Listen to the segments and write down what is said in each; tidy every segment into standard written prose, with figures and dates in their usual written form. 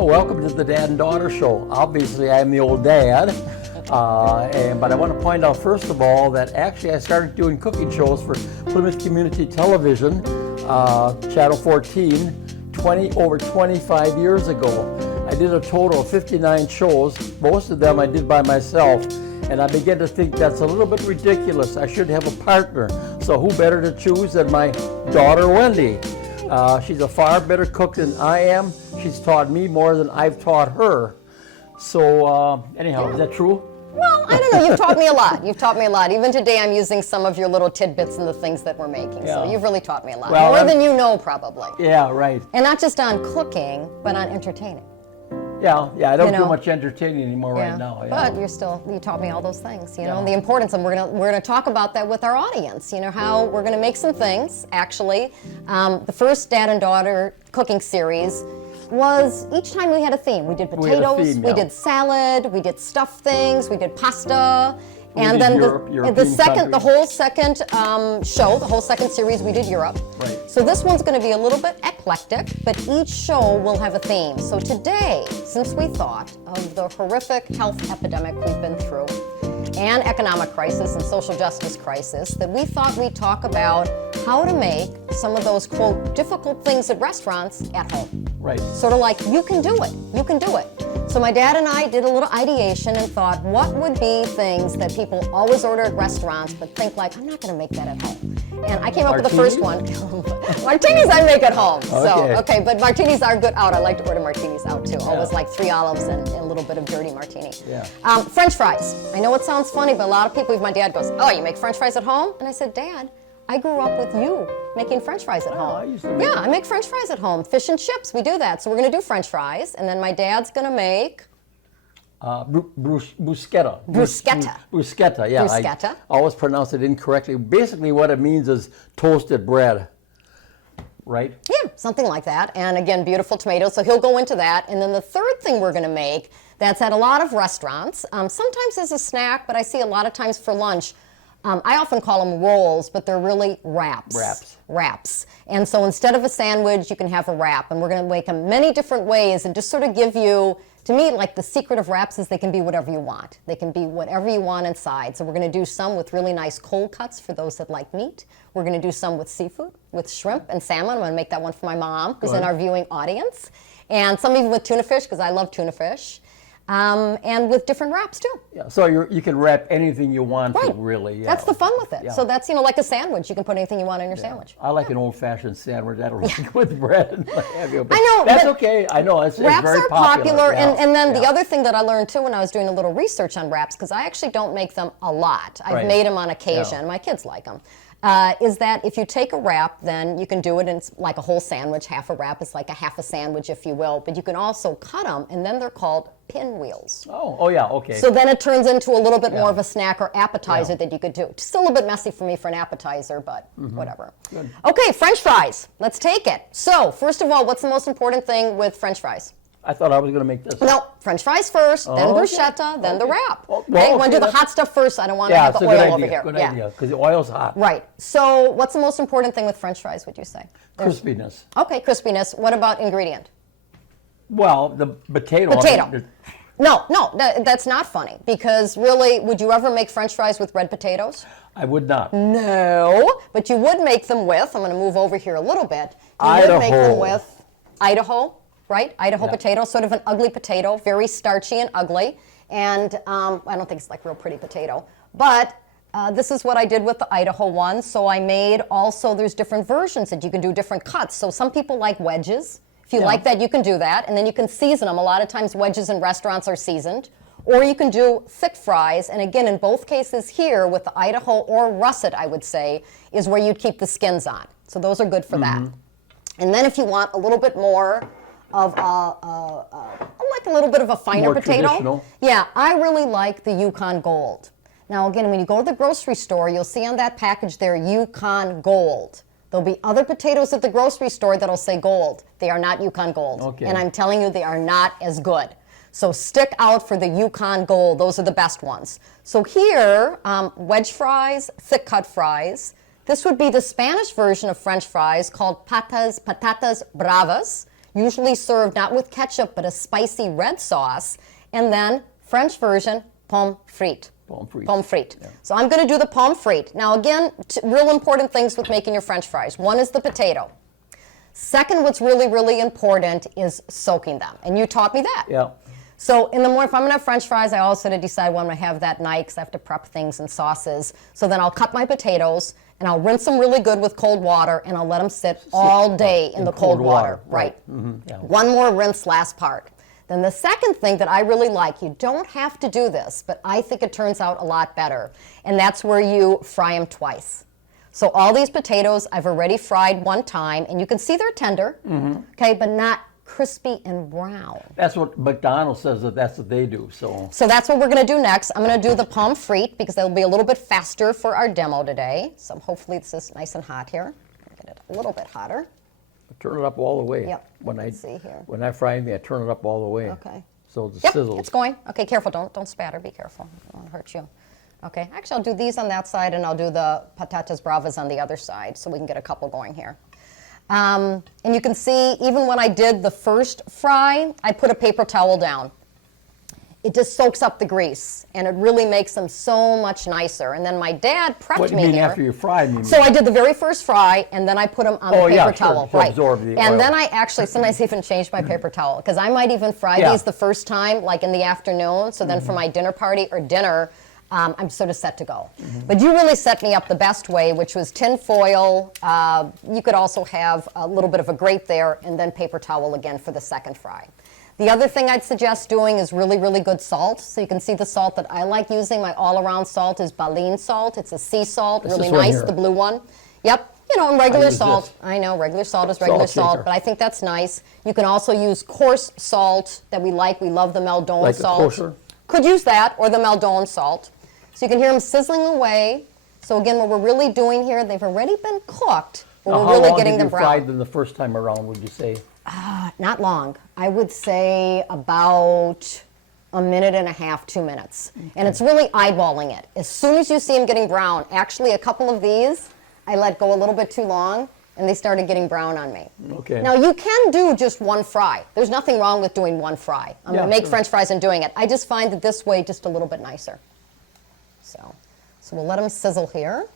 Well, welcome to the Dad and Daughter Show. Obviously, I'm the old dad, but I want to point out first of all that actually I started doing cooking shows for Plymouth Community Television, Channel 14, over 25 years ago. I did a total of 59 shows. Most of them I did by myself, and I began to think that's a little bit ridiculous. I should have a partner. So who better to choose than my daughter, Wendy? She's a far better cook than I am. She's taught me more than I've taught her. So anyhow, is that true? Well, I don't know. You've taught me a lot. You've taught me a lot. Even today, I'm using some of your little tidbits and the things that we're making. Yeah. So you've really taught me a lot. Well, more than you know, probably. Yeah, right. And not just on cooking, but on entertaining. Yeah, I don't You know. do much entertaining anymore right now. Yeah. But you taught me all those things, you know, and the importance, and we're gonna talk about that with our audience, you know, how we're gonna make some things, actually. The first Dad and Daughter cooking series was, each time we had a theme. We did potatoes, we did salad, we did stuffed things, we did pasta. And then the whole second show, the whole second series, we did Europe. Right. So this one's going to be a little bit eclectic, but each show will have a theme. So today, since we thought of the horrific health epidemic we've been through, and economic crisis and social justice crisis, that we thought we'd talk about how to make some of those, quote, difficult things at restaurants at home. Right. Sort of like, you can do it, you can do it. So my dad and I did a little ideation and thought, what would be things that people always order at restaurants but think like, I'm not going to make that at home. And I came up with the first one. Martinis I make at home. Okay, but martinis are good out. I like to order martinis out too. Always like 3 olives and a little bit of dirty martini. Yeah. French fries. I know it sounds funny, but a lot of people, my dad goes, oh, you make French fries at home? And I said, Dad, I grew up with you making French fries at home. I make French fries at home. Fish and chips, we do that. So we're going to do French fries, and then my dad's going to make bruschetta. Bruschetta, yeah. Bruschetta. I always pronounce it incorrectly. Basically, what it means is toasted bread, right? Yeah, something like that. And again, beautiful tomatoes. So he'll go into that. And then the third thing we're going to make, that's at a lot of restaurants, sometimes as a snack, but I see a lot of times for lunch. I often call them rolls, but they're really wraps. Wraps. And so instead of a sandwich, you can have a wrap. And we're going to make them many different ways and just sort of give you, to me, like the secret of wraps is they can be whatever you want. They can be whatever you want inside. So we're going to do some with really nice cold cuts for those that like meat. We're going to do some with seafood, with shrimp and salmon. I'm going to make that one for my mom, who's in our viewing audience. And some even with tuna fish, because I love tuna fish. And with different wraps too. Yeah, so you can wrap anything you want to, really. Yeah. That's the fun with it. Yeah. So that's, like a sandwich. You can put anything you want on your sandwich. I like an old-fashioned sandwich. I don't like with bread and what have you. But I know. That's okay. I know. It's wraps very are popular. And then the other thing that I learned too when I was doing a little research on wraps, because I actually don't make them a lot. I've made them on occasion. My kids like them. Is that if you take a wrap, then you can do it in like a whole sandwich. Half a wrap is like a half a sandwich, if you will. But you can also cut them, and then they're called pinwheels. Oh yeah, okay. So then it turns into a little bit more of a snack or appetizer that you could do. Still a little bit messy for me for an appetizer, but whatever. Good. Okay, French fries. Let's take it. So first of all, what's the most important thing with French fries? I thought I was going to make this. No, French fries first, then bruschetta, then the wrap. Well, okay, you want to do the hot stuff first? I don't want to have the oil over here. Good idea, because the oil's hot. Right. So what's the most important thing with French fries, would you say? Crispiness. Okay, crispiness. What about ingredient? Well, the potato. No, that's not funny, because really, would you ever make French fries with red potatoes? I would not. No, but you would make them with, I'm going to move over here a little bit. You would make them with Idaho. Right? Idaho potato, sort of an ugly potato, very starchy and ugly. And I don't think it's like real pretty potato. But this is what I did with the Idaho one. So I made also, there's different versions that you can do different cuts. So some people like wedges. If you like that, you can do that. And then you can season them. A lot of times wedges in restaurants are seasoned. Or you can do thick fries. And again, in both cases here with the Idaho or russet, I would say, is where you'd keep the skins on. So those are good for that. And then if you want a little bit more of like a little bit of a finer more potato. Traditional. Yeah, I really like the Yukon Gold. Now again, when you go to the grocery store, you'll see on that package there, Yukon Gold. There'll be other potatoes at the grocery store that'll say gold. They are not Yukon Gold. Okay. And I'm telling you, they are not as good. So stick out for the Yukon Gold. Those are the best ones. So here, wedge fries, thick cut fries. This would be the Spanish version of French fries called patatas bravas. usually served not with ketchup, but a spicy red sauce. And then French version, pommes frites. Pommes frites. Yeah. So I'm going to do the pommes frites. Now again, real important things with making your French fries. One is the potato. Second, what's really, really important is soaking them. And you taught me that. Yeah. So in the morning, if I'm going to have French fries, I also have to decide what I'm going to have that night because I have to prep things and sauces. So then I'll cut my potatoes and I'll rinse them really good with cold water and I'll let them sit all day in the cold water. Right. Mm-hmm. Yeah. One more rinse last part. Then the second thing that I really like, you don't have to do this, but I think it turns out a lot better, and that's where you fry them twice. So all these potatoes I've already fried one time, and you can see they're tender, okay, but not crispy and brown. That's what McDonald's says that's what they do. So that's what we're going to do next. I'm going to do the pommes frites because they'll be a little bit faster for our demo today. So hopefully this is nice and hot here. Get it a little bit hotter. turn it up all the way. Yep. Let's see here. When I fry anything, I turn it up all the way. Okay. So it Yep, sizzles. it's going. Okay, careful, don't spatter, be careful. I don't want to hurt you. Okay, actually I'll do these on that side and I'll do the patatas bravas on the other side so we can get a couple going here. And you can see, even when I did the first fry, I put a paper towel down. It just soaks up the grease, and it really makes them so much nicer. And then my dad prepped What do me you mean here. after you fry them? So I did the very first fry, and then I put them on the paper yeah, sure, towel. to absorb the and oil. then I actually sometimes even changed my paper towel, because I might even fry Yeah. these the first time, like in the afternoon. So then for my dinner party or dinner, I'm sort of set to go. But you really set me up the best way, which was tin foil. You could also have a little bit of a grate there, and then paper towel again for the second fry. The other thing I'd suggest doing is really, really good salt. So you can see the salt that I like using. My all-around salt is Baleen salt. It's a sea salt, It's really this one nice, here. the blue one. Yep, you know, and regular use salt. this. I know, regular salt is regular Salt salt, shaker. but I think that's nice. You can also use coarse salt that we like. We love the Meldon Like the salt. kosher? Could use that, or the Meldon salt. So you can hear them sizzling away. So again, what we're really doing here, they've already been cooked, but Now, we're how really long getting did them you brown. fry them the first time around, would you say? Not long. I would say about a minute and a half, 2 minutes. And it's really eyeballing it. As soon as you see them getting brown, actually a couple of these, I let go a little bit too long, and they started getting brown on me. Okay. Now you can do just one fry. There's nothing wrong with doing one fry. I'm Yeah, going to make sure. French fries and doing it. I just find that this way just a little bit nicer. So we'll let them sizzle here.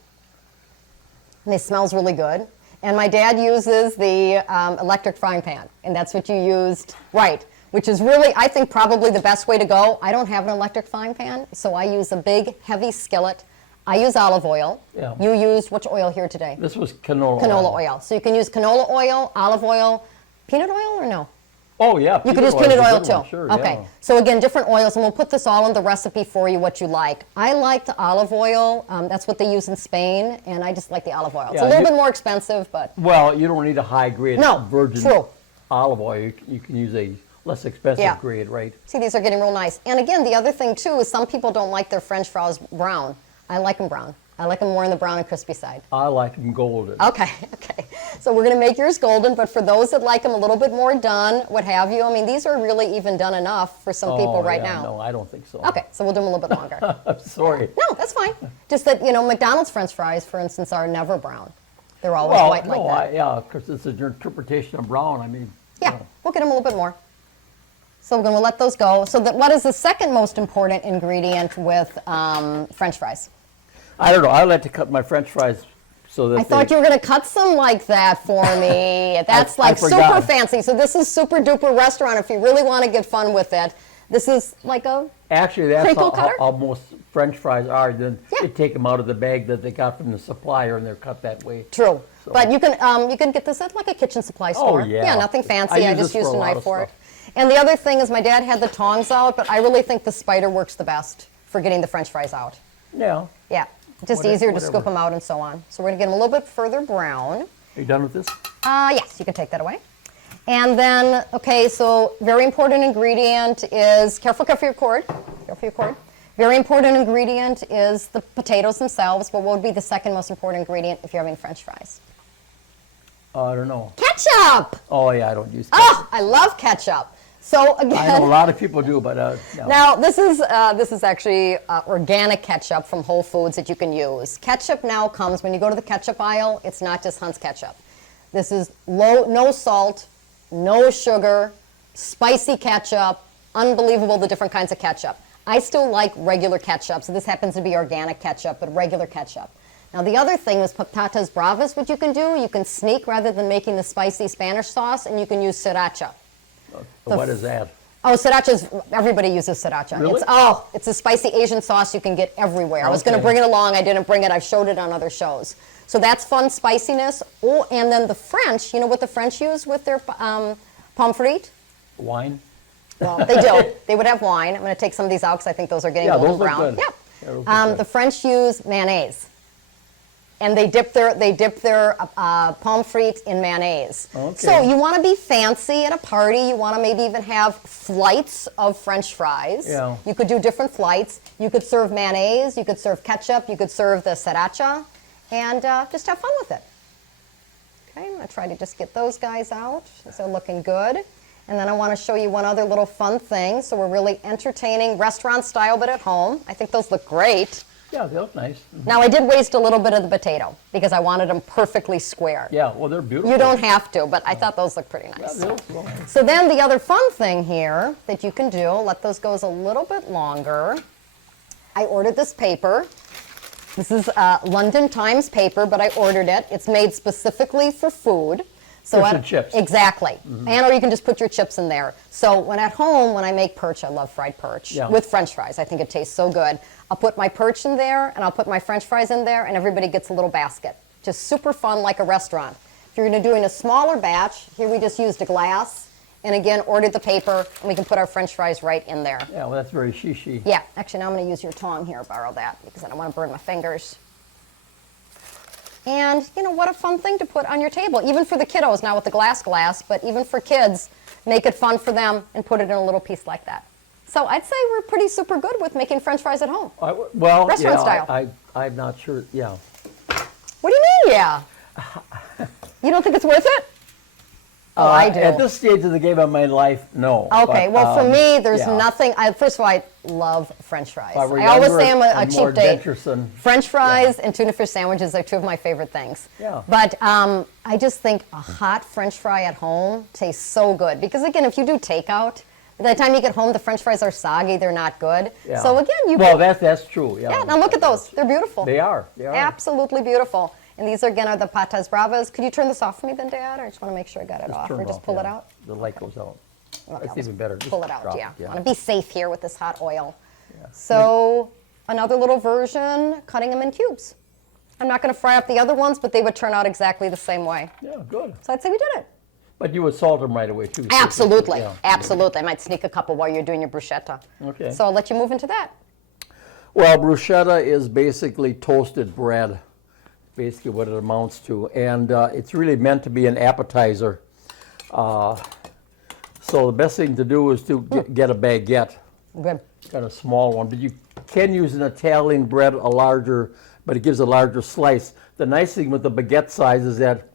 And it smells really good. And my dad uses the electric frying pan, and that's what you used, right, which is really, I think, probably the best way to go. I don't have an electric frying pan, so I use a big, heavy skillet. I use olive oil. Yeah. You used which oil here today? This was canola Canola oil. So you can use canola oil, olive oil, peanut oil or no? Oh, yeah. You could use oil's peanut a oil good too. one, Sure, okay. yeah. So again, different oils, and we'll put this all in the recipe for you, what you like. I like the olive oil. That's what they use in Spain, and I just like the olive oil. It's Yeah, a little you- bit more expensive, but Well, you don't need a high-grade No, virgin true. olive oil. You can use a less expensive Yeah. grade, right? see, these are getting real nice. And again, the other thing too is some people don't like their French fries brown. I like them brown. I like them more on the brown and crispy side. I like them golden. Okay, okay. So we're going to make yours golden, but for those that like them a little bit more done, what have you, I mean, these are really even done enough for some people right yeah, now. No, I don't think so. Okay, so we'll do them a little bit longer. I'm sorry. No, that's fine. Just that, you know, McDonald's French fries, for instance, are never brown. They're always Well, white no, like that. yeah, because it's your interpretation of brown. I mean, Yeah, you know. we'll get them a little bit more. So we're going to let those go. So that, what is the second most important ingredient with French fries? I don't know. I like to cut my French fries so that I thought you were going to cut some like that for me. That's I like super forgot. fancy. So this is super duper restaurant if you really want to get fun with it. This is like a Actually, that's crinkle how cutter? most French fries are. Then Yeah. they take them out of the bag that they got from the supplier, and they're cut that way. True. So- But you can get this at like a kitchen supply store. yeah. Yeah, nothing fancy. I I use just this used for a a lot knife of for it. stuff. And the other thing is my dad had the tongs out, but I really think the spider works the best for getting the French fries out. Yeah. Yeah. Just Whatever- easier to scoop whatever. them out and so on. So we're going to get them a little bit further brown. Are you done with this? Yes, you can take that away. And then, okay, so very important ingredient is, careful your cord. Careful your cord. Very important ingredient is the potatoes themselves, but what would be the second most important ingredient if you're having French fries? I don't know. Ketchup! Oh, yeah, I don't use ketchup. Oh, I love ketchup. So I know a again, lot of people do, but no. now this is actually organic ketchup from Whole Foods that you can use. Ketchup now comes, when you go to the ketchup aisle, it's not just Hunt's ketchup. This is no salt, no sugar, spicy ketchup, unbelievable the different kinds of ketchup. I still like regular ketchup, so this happens to be organic ketchup, but regular ketchup. Now the other thing is patatas bravas, what you can do, you can sneak rather than making the spicy Spanish sauce, and you can use sriracha. What is that? Oh, sriracha's, everybody uses sriracha. Really? It's a spicy Asian sauce you can get everywhere. I was going to bring it along, I didn't bring it, I've showed it on other shows. So that's fun spiciness. Oh, and then the French, you know what the French use with their pommes frites? Wine? Well, they do. They would have wine. I'm going to take some of these out because I think those are getting golden those look brown. good. Yeah. Yeah, those look good. The French use mayonnaise. And they dip their pommes frites in mayonnaise. Okay. So you want to be fancy at a party. You want to maybe even have flights of French fries. Yeah. You could do different flights. You could serve mayonnaise. You could serve ketchup. You could serve the sriracha. And just have fun with it. Okay, I'm going to try to just get those guys out. So looking good. And then I want to show you one other little fun thing. So we're really entertaining restaurant style, but at home. I think those look great. Yeah, they look nice. Now, I did waste a little bit of the potato because I wanted them perfectly square. Yeah, well, they're beautiful. You don't have to, but I thought those looked pretty Yeah, nice. they look well. So then the other fun thing here that you can do, let those go a little bit longer. I ordered this paper. This is London Times paper, but I ordered it. It's made specifically for food. So Fish and chips. Exactly. And or you can just put your chips in there. So when at home, when I make perch, I love fried perch Yeah. with French fries. I think it tastes so good. I'll put my perch in there, and I'll put my French fries in there, and everybody gets a little basket. Just super fun, like a restaurant. If you're doing a smaller batch, here we just used a glass, and again, ordered the paper, and we can put our French fries right in there. Yeah, well, that's very shishi. Yeah, actually, now I'm going to use your tong here, borrow that, because I don't want to burn my fingers. And, you know, what a fun thing to put on your table, even for the kiddos, now with the glass, but even for kids, make it fun for them and put it in a little piece like that. So I'd say we're pretty super good with making French fries at home. Well, Restaurant yeah, style. I'm not sure, yeah. What do you mean, yeah? You don't think it's worth it? Oh, I do. At this stage of the game of my life, no. Okay, But, well, for me, there's yeah. nothing. First of all, I love French fries. If I were I always younger say I'm a and more cheap date. adventuresome, French fries and tuna fish sandwiches are two of my favorite things. Yeah. But I just think a hot French fry at home tastes so good. Because, again, if you do takeout, by the time you get home, the French fries are soggy. They're not good. Yeah. So, again, you Well, can... that's true, yeah. Yeah, now look at those. They're beautiful. They are, they are. Absolutely beautiful. And these, again, are the patas bravas. Could you turn this off for me then, Dad? Or I just want to make sure I got it off. Turn Or it just off, pull it yeah. out? The light goes out. Well, That's yeah, even better. Just pull it out, drop yeah. it, I want to be safe here with this hot oil. So another little version, cutting them in cubes. I'm not going to fry up the other ones, but they would turn out exactly the same way. Yeah, good. So I'd say we did it. But you would salt them right away, too. so- Absolutely, yeah. absolutely. I might sneak a couple while you're doing your bruschetta. Okay. So I'll let you move into that. Well, bruschetta is basically toasted bread, basically what it amounts to. And it's really meant to be an appetizer. So the best thing to do is to get a baguette, Good. got a small one. But you can use an Italian bread, but it gives a larger slice. The nice thing with the baguette size is that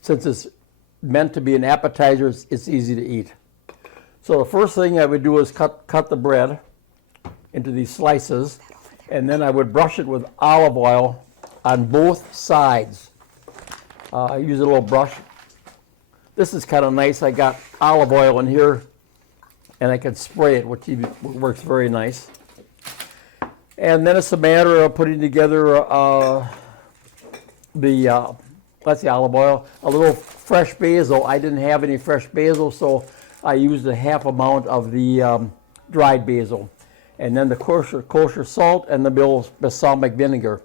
since it's meant to be an appetizer, it's easy to eat. So the first thing I would do is cut the bread into these slices, and then I would brush it with olive oil on both sides. I use a little brush. This is kind of nice. I got olive oil in here, and I can spray it, which works very nice. And then it's a matter of putting together that's the olive oil, a little fresh basil. I didn't have any fresh basil, so I used a half amount of the dried basil. And then the kosher salt and the balsamic vinegar.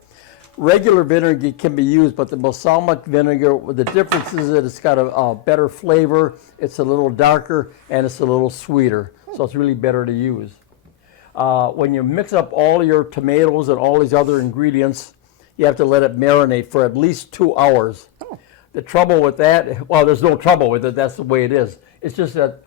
Regular vinegar can be used, but the balsamic vinegar, the difference is that it's got a better flavor, it's a little darker, and it's a little sweeter. So it's really better to use. When you mix up all your tomatoes and all these other ingredients, you have to let it marinate for at least 2 hours. The trouble with that, well, there's no trouble with it, that's the way it is. It's just that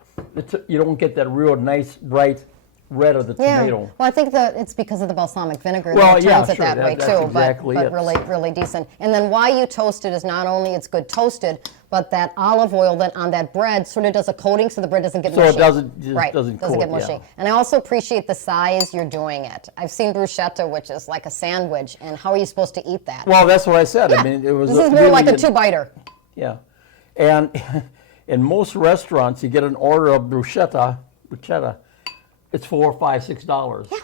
you don't get that real nice, bright red of the tomato. Well, I think that it's because of the balsamic vinegar Well, that yeah, turns it sure, that way that's too. exactly but it. really, really decent. And then why you toast it is not only it's good toasted, but that olive oil then on that bread sort of does a coating so the bread doesn't get So mushy. it doesn't doesn't coat, get mushy. yeah. And I also appreciate the size you're doing it. I've seen bruschetta, which is like a sandwich, and how are you supposed to eat that? Well, that's what I said. I mean, it was this is more really like a two-biter. Yeah, and In most restaurants, you get an order of bruschetta, it's $4, $5, $6. Yeah.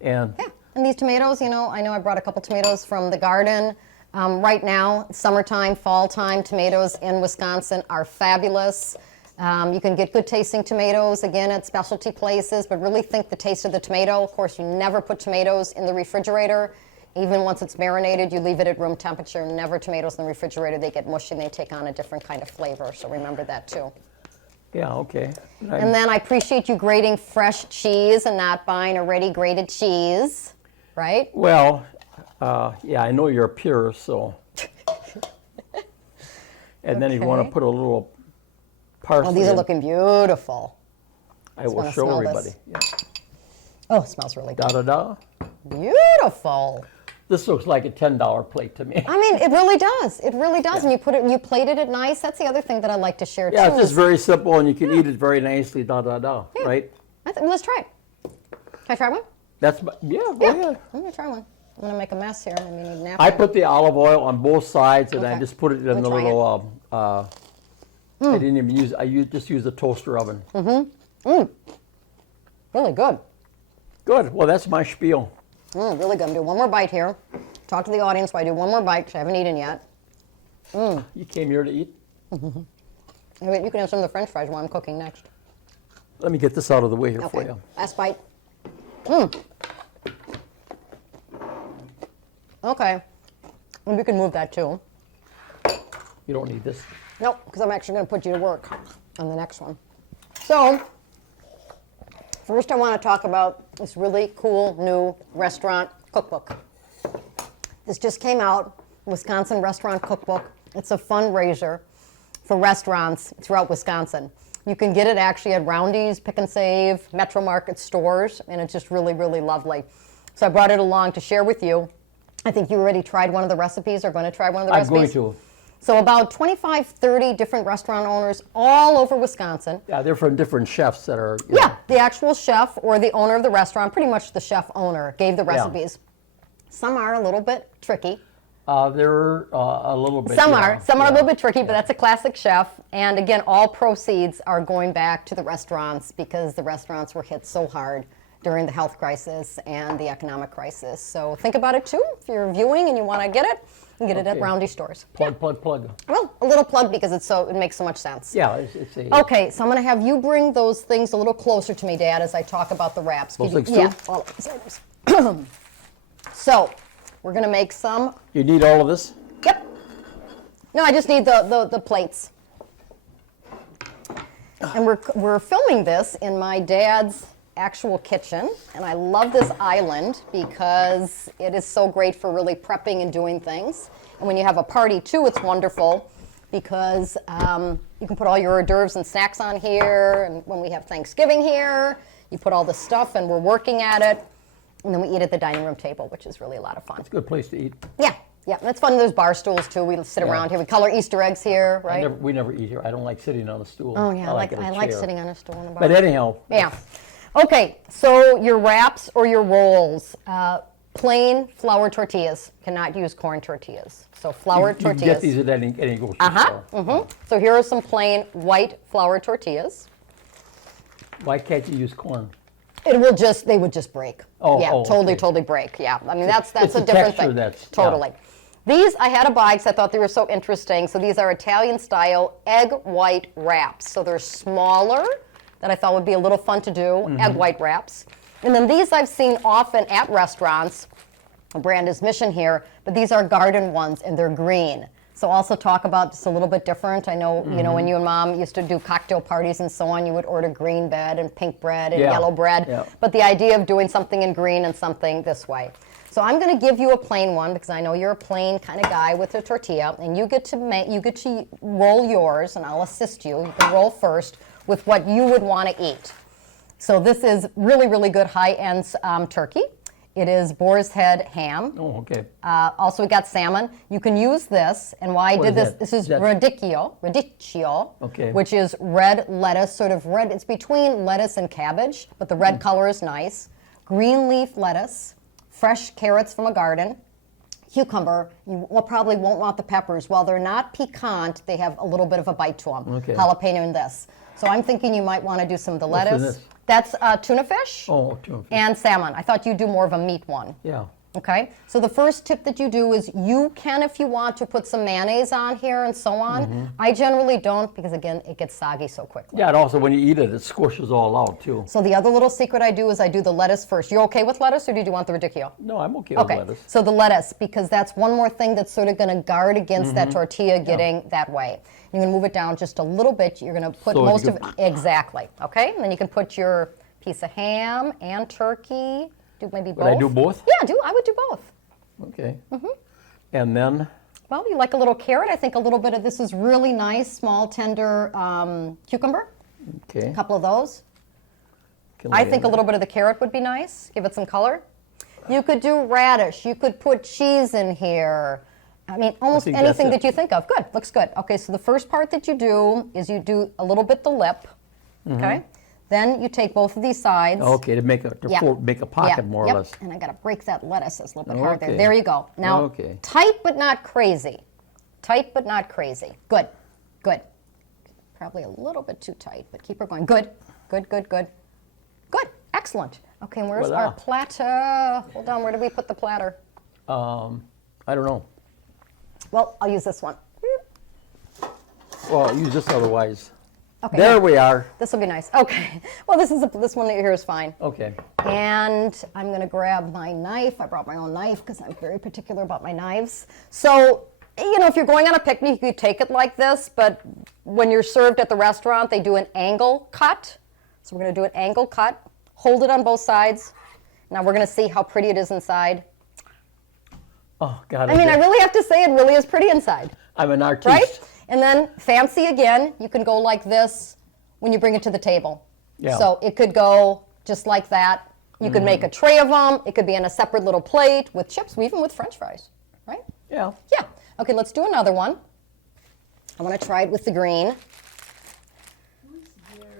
And And these tomatoes, I know I brought a couple tomatoes from the garden. Right now, summertime, fall time, tomatoes in Wisconsin are fabulous. You can get good tasting tomatoes, again, at specialty places, but really think the taste of the tomato. Of course, you never put tomatoes in the refrigerator. Even once it's marinated, you leave it at room temperature. Never tomatoes in the refrigerator. They get mushy and they take on a different kind of flavor, so remember that too. yeah, okay. And then I appreciate you grating fresh cheese and not buying already grated cheese, right? Well, yeah, I know you're a purist, so. And then you want to Okay. put a little parsley. Oh, these are in. looking beautiful. I will wanna show smell everybody. this. Yeah. Oh, it smells really good. Da da da. Beautiful. This looks like a $10 plate to me. I mean, it really does. It really does. And you plated it nice. That's the other thing that I like to share Yeah, too. it's just is- very simple, and you can eat it very nicely. Da da da. Right? Let's try it. Can I try one? That's yeah. Go ahead. I'm gonna try one. I'm gonna make a mess here. Maybe need a napkin. I put the olive oil on both sides, and I Okay. just put it in Let me the try little. I didn't even use. Just used the toaster oven. Really good. Good. Well, that's my spiel. Really good. I'm doing one more bite here. Talk to the audience while I do one more bite because I haven't eaten yet. You came here to eat. You can have some of the French fries while I'm cooking next. Let me get this out of the way here for Okay. you. Last bite. Okay. And we can move that too. You don't need this. Nope, because I'm actually going to put you to work on the next one. So, first I want to talk about this really cool new restaurant cookbook. This just came out, Wisconsin Restaurant Cookbook. It's a fundraiser for restaurants throughout Wisconsin. You can get it actually at Roundy's, Pick and Save, Metro Market stores, and it's just really, really lovely. So I brought it along to share with you. I think you already tried one of the recipes or going to try one of the I'm recipes. going to. So about 25, 30 different restaurant owners all over Wisconsin. Yeah, they're from different chefs that are. you know, Yeah, the actual chef or the owner of the restaurant, pretty much the chef owner, gave the recipes. Some are a little bit tricky. They're a little bit. Some yeah, are a yeah. little bit tricky, but that's a classic chef. And again, all proceeds are going back to the restaurants because the restaurants were hit so hard during the health crisis and the economic crisis. So think about it too. If you're viewing and you want to get it, you can get it at Okay. Roundy stores. Plug. Well, a little plug because it makes so much sense. Yeah, it's a. Okay, so I'm going to have you bring those things a little closer to me, Dad, as I talk about the wraps. Those Could things yeah, too? all of these items. So, we're going to make some. You need all of this? Yep. No, I just need the plates. And we're filming this in my dad's actual kitchen, and I love this island because it is so great for really prepping and doing things. And when you have a party too, it's wonderful because you can put all your hors d'oeuvres and snacks on here, and when we have Thanksgiving here, you put all the stuff and we're working at it, and then we eat at the dining room table, which is really a lot of fun. Good place to eat. Yeah, and it's fun. There's bar stools too. We sit Yeah. around here. We color Easter eggs here, right? We never eat here. I don't like sitting on a stool. Oh yeah, I like it a chair. sitting on a stool in a bar. But anyhow. Yeah. Okay, so your wraps or your rolls, plain flour tortillas. Cannot use corn tortillas. So flour You can tortillas. get these at any grocery store. So here are some plain white flour tortillas. Why can't you use corn? They would just break. Oh, yeah, oh, totally, okay. totally break. Yeah, I mean that's it's a the different texture thing. that's- yeah. Totally. These I had to buy because I thought they were so interesting. So these are Italian style egg white wraps. So they're smaller, that I thought would be a little fun to do, Mm-hmm. egg white wraps. And then these I've seen often at restaurants. A brand is Mission here, but these are garden ones and they're green. So also talk about just a little bit different. I know, you know, when you and Mom used to do cocktail parties and so on, you would order green bread and pink bread and Yeah. yellow bread. Yeah. But the idea of doing something in green and something this way. So I'm going to give you a plain one because I know you're a plain kind of guy with a tortilla, and you get to roll yours, and I'll assist you. You can roll first with what you would want to eat. So this is really, really good high-end turkey. It is boar's head ham. Oh, okay. Also, we got salmon. You can use this, and why I What did is this, that? this is That's- radicchio, Okay. which is red lettuce, sort of red. It's between lettuce and cabbage, but the red color is nice. Green leaf lettuce, fresh carrots from a garden, cucumber. You probably won't want the peppers. While they're not piquant, they have a little bit of a bite to them. Okay. Jalapeno in this. So I'm thinking you might want to do some of the What's in lettuce. this? That's tuna fish Oh, tuna fish. and salmon. I thought you'd do more of a meat one. Yeah. Okay, so the first tip that you do is you can, if you want, to put some mayonnaise on here and so on. I generally don't because, again, it gets soggy so quickly. Yeah, and also when you eat it, it squishes all out too. So the other little secret I do is I do the lettuce first. You're okay with lettuce, or do you want the radicchio? No, I'm okay with Okay, lettuce. so the lettuce, because that's one more thing that's sort of going to guard against that tortilla getting that way. You're going to move it down just a little bit. You're going to put So you most of it, can- exactly, okay? And then you can put your piece of ham and turkey. Do maybe both. Would I do both? Yeah, I would do both. Okay. And then, Well, you like a little carrot. I think a little bit of this is really nice, small, tender cucumber. okay. A couple of those. Can I we think a add little bit of the carrot would be nice. Give it some color. You could do radish. You could put cheese in here. I mean, almost think that's anything it. that you think of. Good, looks good. Okay, so the first part that you do is you do a little bit the lip. Okay. Then you take both of these sides. that? Okay, to make a Yeah. make a pocket Yep, more yep. or less. And I got to break that lettuce. It's a little bit hard there. Okay. There you go. Now, Okay. tight but not crazy. Tight but not crazy. Good, good. Probably a little bit too tight, but keep her going. Good, good, good, good. Good, excellent. Okay, and where's Voila. our platter? Hold on, where did we put the platter? I don't know. Well, I'll use this one. Well, use this otherwise. Okay, There here. we are. This will be nice. Okay. Well, this one here is fine. Okay. And I'm going to grab my knife. I brought my own knife because I'm very particular about my knives. So, you know, if you're going on a picnic, you could take it like this, but when you're served at the restaurant, they do an angle cut. So we're going to do an angle cut. Hold it on both sides. Now we're going to see how pretty it is inside. Oh, God. I mean, I really have to say it really is pretty inside, I'm an artiste. right? And then fancy again, you can go like this when you bring it to the table. Yeah. So it could go just like that. You could make a tray of them. It could be in a separate little plate with chips, even with French fries, right? Yeah. Yeah. Okay, let's do another one. I want to try it with the green.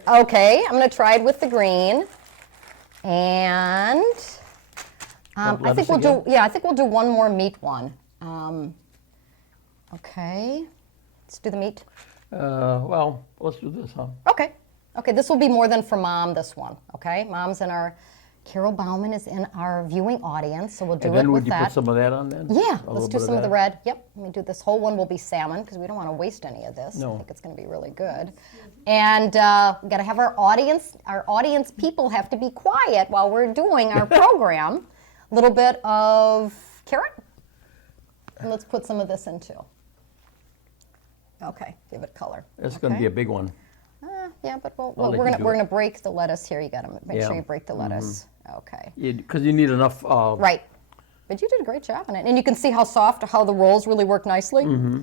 Okay, I'm going to try it with the green. And I think lettuce we'll again? do, yeah, I think we'll do one more meat one. Okay, let's do the meat. Well, let's do this, huh? Okay. Okay, this will be more than for Mom, this one. Okay, Mom's in our, Carol Bauman is in our viewing audience, so we'll do And it then with would you that. put some of that on then? Yeah, A let's little do bit some of the that? red. Yep, let me do this whole one will be salmon because we don't want to waste any of this. No. I think it's going to be really good. And we got to have our audience people have to be quiet while we're doing our program. A little bit of carrot. And let's put some of this in too. Okay, give it color. It's going to be a big one. Yeah, but I'll we're let you gonna do we're it. gonna break the lettuce here. You got to make Yeah. sure you break the lettuce. Okay. Because you need enough. Right. But you did a great job on it. And you can see how soft, how the rolls really work nicely. Mm-hmm.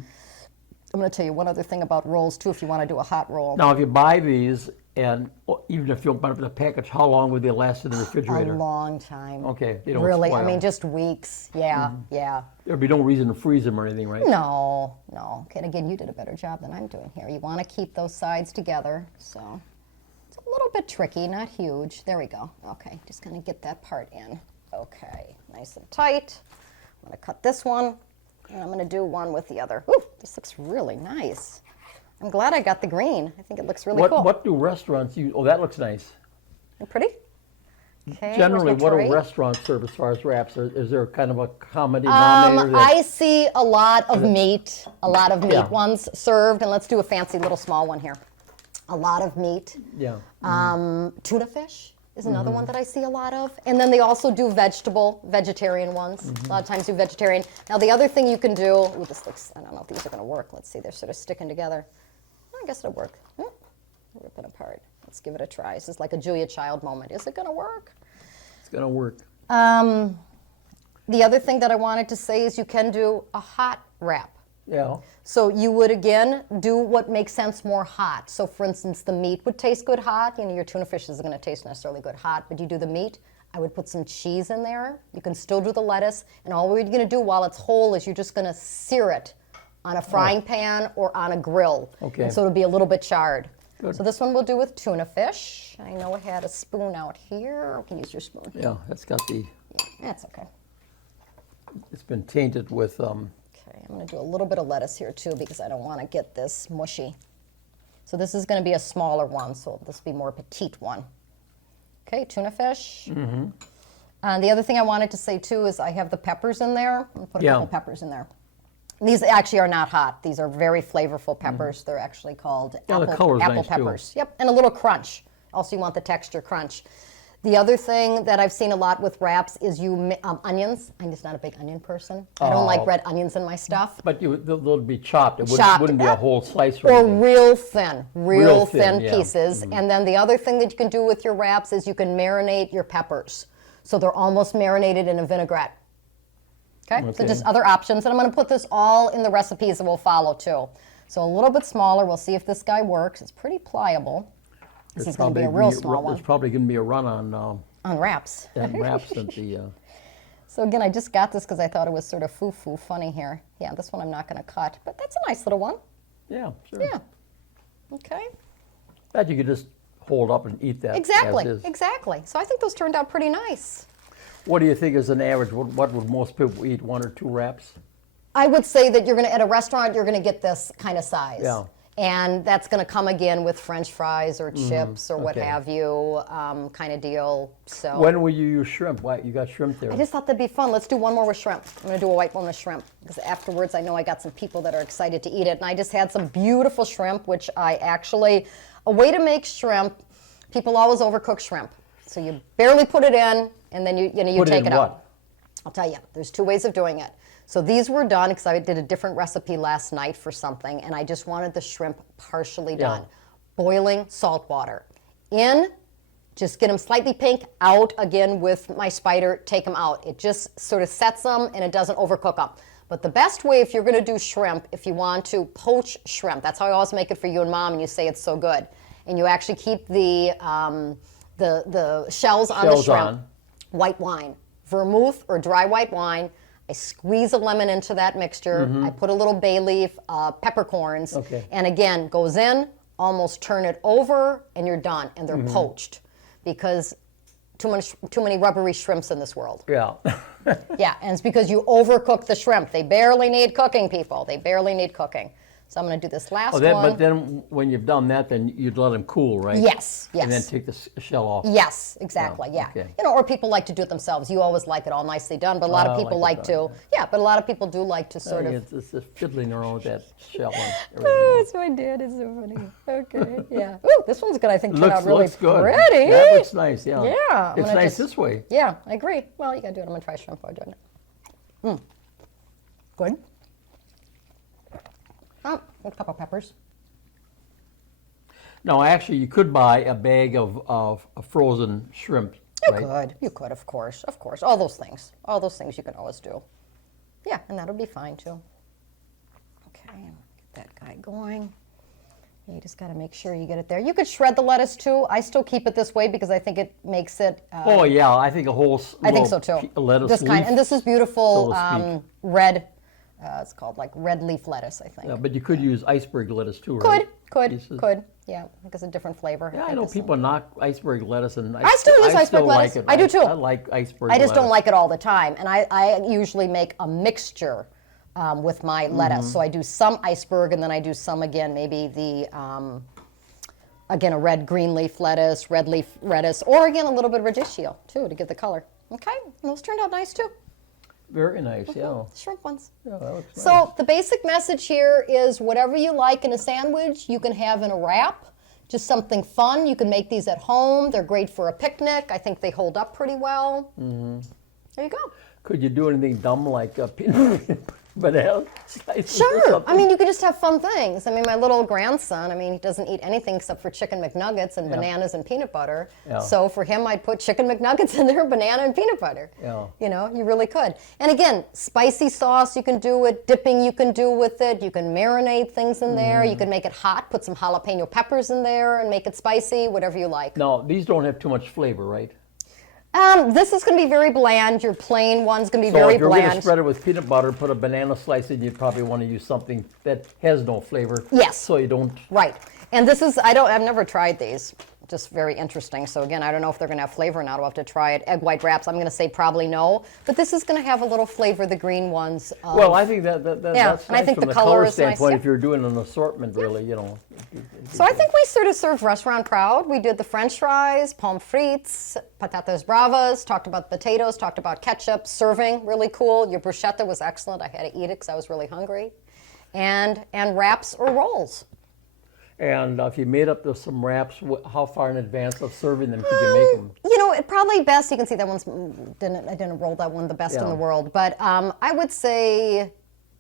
I'm going to tell you one other thing about rolls, too, if you want to do a hot roll. Now, if you buy these, and even if you open up the package, how long would they last in the A refrigerator? long time. Okay, they don't Really, I spoil. mean, just weeks. Yeah, yeah. There'd be no reason to freeze them or anything, right? No, no. Okay, and again, you did a better job than I'm doing here. You want to keep those sides together, so it's a little bit tricky, not huge. There we go. Okay, just going to get that part in. Okay, nice and tight. I'm going to cut this one, and I'm going to do one with the other. Ooh, this looks really nice. I'm glad I got the green. I think it looks really cool. What do restaurants use? Oh, that looks nice. And pretty? Okay, Generally, where's my what do tray? restaurants serve as far as wraps? Is there kind of a common denominator? that- I see a lot of meat, Yeah. ones served, and let's do a fancy little small one here. A lot of meat. Yeah. Tuna fish is another Mm-hmm. one that I see a lot of. And then they also do vegetarian ones. Mm-hmm. A lot of times do vegetarian. Now the other thing you can do, ooh, this looks, I don't know if these are gonna work. Let's see, they're sort of sticking together. I guess it'll work. Rip it apart. Let's give it a try. This is like a Julia Child moment. Is it gonna work? It's going to work. The other thing that I wanted to say is you can do a hot wrap. Yeah. So you would, again, do what makes sense more hot. So for instance, the meat would taste good hot. You know, your tuna fish isn't going to taste necessarily good hot, but you do the meat, I would put some cheese in there. You can still do the lettuce. And all we're going to do while it's whole is you're just going to sear it on a frying pan or on a grill. Okay. And so it'll be a little bit charred. Good. So this one we'll do with tuna fish. I know I had a spoon out here. You can use your spoon. Yeah, that's got the. That's okay. it's been tainted with. Okay, I'm going to do a little bit of lettuce here too because I don't want to get this mushy. So this is going to be a smaller one, so this will be more petite one. Okay, tuna fish. Mm-hmm. And the other thing I wanted to say too is I have the peppers in there. I'm going to put a couple peppers in there. These actually are not hot. These are very flavorful peppers. Mm-hmm. They're actually called apple nice peppers. Too. Yep, and a little crunch. Also, you want the texture crunch. The other thing that I've seen a lot with wraps is onions. I'm just not a big onion person. I don't like red onions in my stuff. But they'll be chopped. It wouldn't be a whole slice. Or real thin yeah. pieces. Mm-hmm. And then the other thing that you can do with your wraps is you can marinate your peppers. So they're almost marinated in a vinaigrette. Okay? So just other options. And I'm going to put this all in the recipes that we'll follow too. So a little bit smaller. We'll see if this guy works. It's pretty pliable. This is going to be a real small one. There's probably going to be a run on wraps. Wraps at the. So again, I just got this because I thought it was sort of foo-foo funny here. Yeah, this one I'm not going to cut, but that's a nice little one. Yeah, sure. Yeah. Okay. That you could just hold up and eat that. Exactly. As is. Exactly. So I think those turned out pretty nice. What do you think is an average? What would most people eat? 1 or 2 wraps? I would say that you're going to, at a restaurant, you're going to get this kind of size. Yeah. And that's going to come again with French fries or chips or what have you, kind of deal. So. When will you use shrimp? Why you got shrimp there? I just thought that'd be fun. Let's do one more with shrimp. I'm going to do a white boneless shrimp because afterwards I know I got some people that are excited to eat it. And I just had some beautiful shrimp, which I actually, a way to make shrimp, people always overcook shrimp. So you barely put it in and then you take it out. I'll tell you, there's 2 ways of doing it. So these were done because I did a different recipe last night for something, and I just wanted the shrimp partially done. Boiling salt water. In, just get them slightly pink, out again with my spider, take them out. It just sort of sets them and it doesn't overcook them. But the best way if you're going to do shrimp, if you want to poach shrimp, that's how I always make it for you and Mom, and you say it's so good. And you actually keep the shells on the shrimp. White wine, vermouth or dry white wine. I squeeze a lemon into that mixture. Mm-hmm. I put a little bay leaf, peppercorns, and again, goes in, almost turn it over, and you're done. And they're poached because too many rubbery shrimps in this world. Yeah. Yeah, and it's because you overcook the shrimp. They barely need cooking, people. They barely need cooking. So I'm going to do this last one. But then when you've done that, then you'd let them cool, right? Yes, yes. And then take the shell off. Yes, exactly, yeah. Okay. Or people like to do it themselves. You always like it all nicely done, but a lot of people like to. Yeah, but a lot of people do like to sort of. It's just fiddling around with that shell and everything. Oh, that's my dad. It's so funny. Okay, yeah. Ooh, this one's good. I think turned out really looks good. pretty. That looks nice, yeah. Yeah. It's nice this way. Yeah, I agree. Well, you got to do it. I'm going to try shrimp while doing it. Good. Oh, a couple peppers. No, actually, you could buy a bag of frozen shrimp. You could, of course. All those things you can always do. Yeah, and that'll be fine too. Okay, get that guy going. You just got to make sure you get it there. You could shred the lettuce too. I still keep it this way because I think it makes it. Oh yeah, I think a whole. I think so too. Lettuce this kind, leaf, and this is beautiful so red. It's called like red leaf lettuce, I think. Yeah, but you could use iceberg lettuce too, right? Could. Yeah, because a different flavor. Yeah, I know people knock iceberg lettuce, and I still use iceberg lettuce. Like it. I do too. I like iceberg lettuce. I just don't like it all the time, and I usually make a mixture with my lettuce. So I do some iceberg, and then I do some again, maybe the again a red green leaf lettuce, red leaf lettuce, or again a little bit of radicchio too to give the color. Okay, and those turned out nice too. Very nice, yeah. Shrimp ones. Yeah, that looks nice. So the basic message here is whatever you like in a sandwich, you can have in a wrap. Just something fun. You can make these at home. They're great for a picnic. I think they hold up pretty well. Mm-hmm. There you go. Could you do anything dumb like banana slices? Sure. I mean, you could just have fun things. I mean, my little grandson, he doesn't eat anything except for chicken McNuggets and bananas and peanut butter. Yeah. So for him, I'd put chicken McNuggets in there, banana and peanut butter. Yeah. You really could. And again, spicy sauce, you can do it. Dipping, you can do with it. You can marinate things in there. You can make it hot, put some jalapeno peppers in there and make it spicy, whatever you like. No, these don't have too much flavor, right? This is going to be very bland. Your plain one's going to be very bland. So if you're going to spread it with peanut butter, put a banana slice in, you'd probably want to use something that has no flavor. Yes. So you don't. Right. And this is, I've never tried these, just very interesting. So again, I don't know if they're going to have flavor or not. We'll have to try it. Egg white wraps, I'm going to say probably no, but this is going to have a little flavor, the green ones. Well, I think that's and nice I think from the the color color is nice, standpoint. yeah. If you're doing an assortment, really, you know. So I think we sort of served restaurant proud. We did the French fries, pommes frites, patatas bravas, talked about potatoes, talked about ketchup, serving, really cool. Your bruschetta was excellent. I had to eat it because I was really hungry. And wraps or rolls. And if you made up some wraps, how far in advance of serving them could you make them? You know, it probably best, you can see that one's, I didn't roll that one the best in Yeah. the world, but I would say,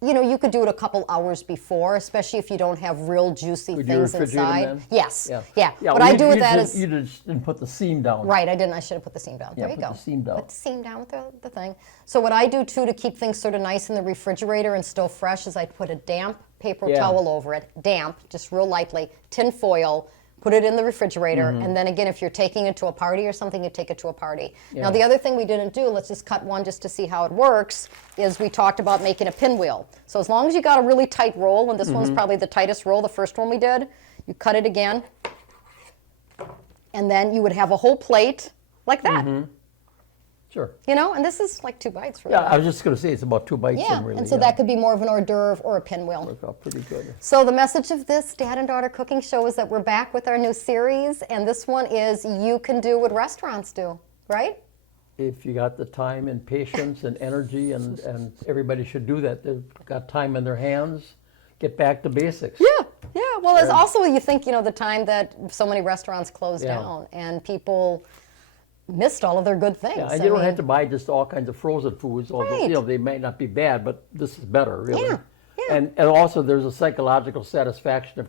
you know, you could do it a couple hours before, especially if you don't have real juicy Would you things refrigerate them inside. then? Yes, yeah. Yeah, What well, I do with that just, is, you just didn't put the seam down. right, I didn't, I should have put the seam down. Yeah, There you put go. the seam down. Put the seam down with the thing. So what I do too to keep things sort of nice in the refrigerator and still fresh is I put a damp paper Yeah. towel over it, damp, just real lightly, tin foil, put it in the refrigerator, and then again, if you're taking it to a party or something, you take it to a party. Now, Yeah. the other thing we didn't do, let's just cut one just to see how it works, is we talked about making a pinwheel. So as long as you got a really tight roll, and this one's probably the tightest roll, the first one we did, you cut it again, and then you would have a whole plate like that. Sure. You know, and this is like 2 bites, really. Yeah, I was just going to say it's about 2 bites Yeah, in, really. and so that could be more of an hors d'oeuvre or a pinwheel. worked out pretty good. So the message of this Dad and Daughter Cooking Show is that we're back with our new series, and this one is you can do what restaurants do, right? If you got the time and patience and energy, and everybody should do that. They've got time in their hands. Get back to basics. Yeah. Well, there's also, you think, you know, the time that so many restaurants closed Yeah. down and people missed all of their good things. Yeah, and I you don't mean, have to buy just all kinds of frozen foods, although Right. you know they might not be bad, but this is better, really. Yeah. And also there's a psychological satisfaction of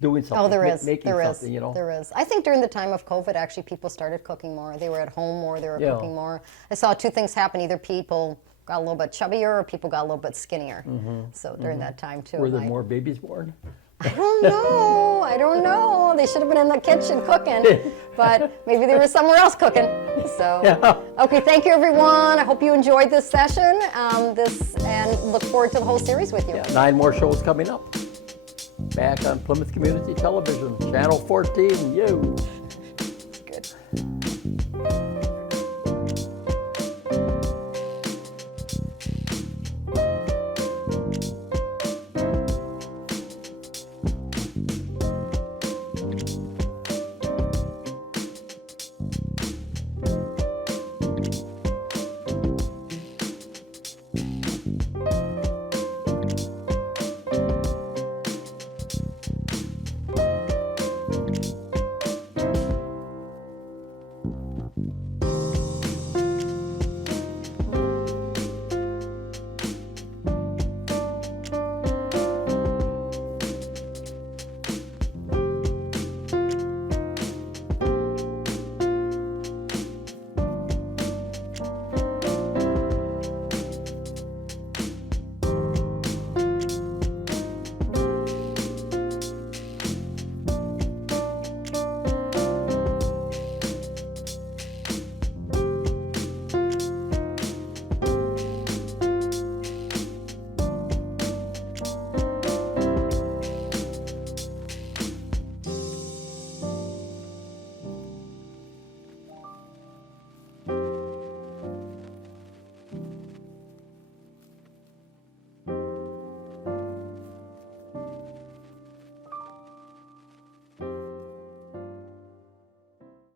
doing something. Oh, there is. Making There is. something, you know. There is. I think during the time of COVID, actually, people started cooking more. They were at home more. They were Yeah. cooking more. I saw 2 things happen. Either people got a little bit chubbier or people got a little bit skinnier. So during that time, too. Were there and more babies born? I don't know. I don't know. They should have been in the kitchen cooking, but maybe they were somewhere else cooking. So, Yeah. okay, thank you, everyone. I hope you enjoyed this session. And look forward to the whole series with you. Yeah, 9 more shows coming up. Back on Plymouth Community Television, Channel 14. You.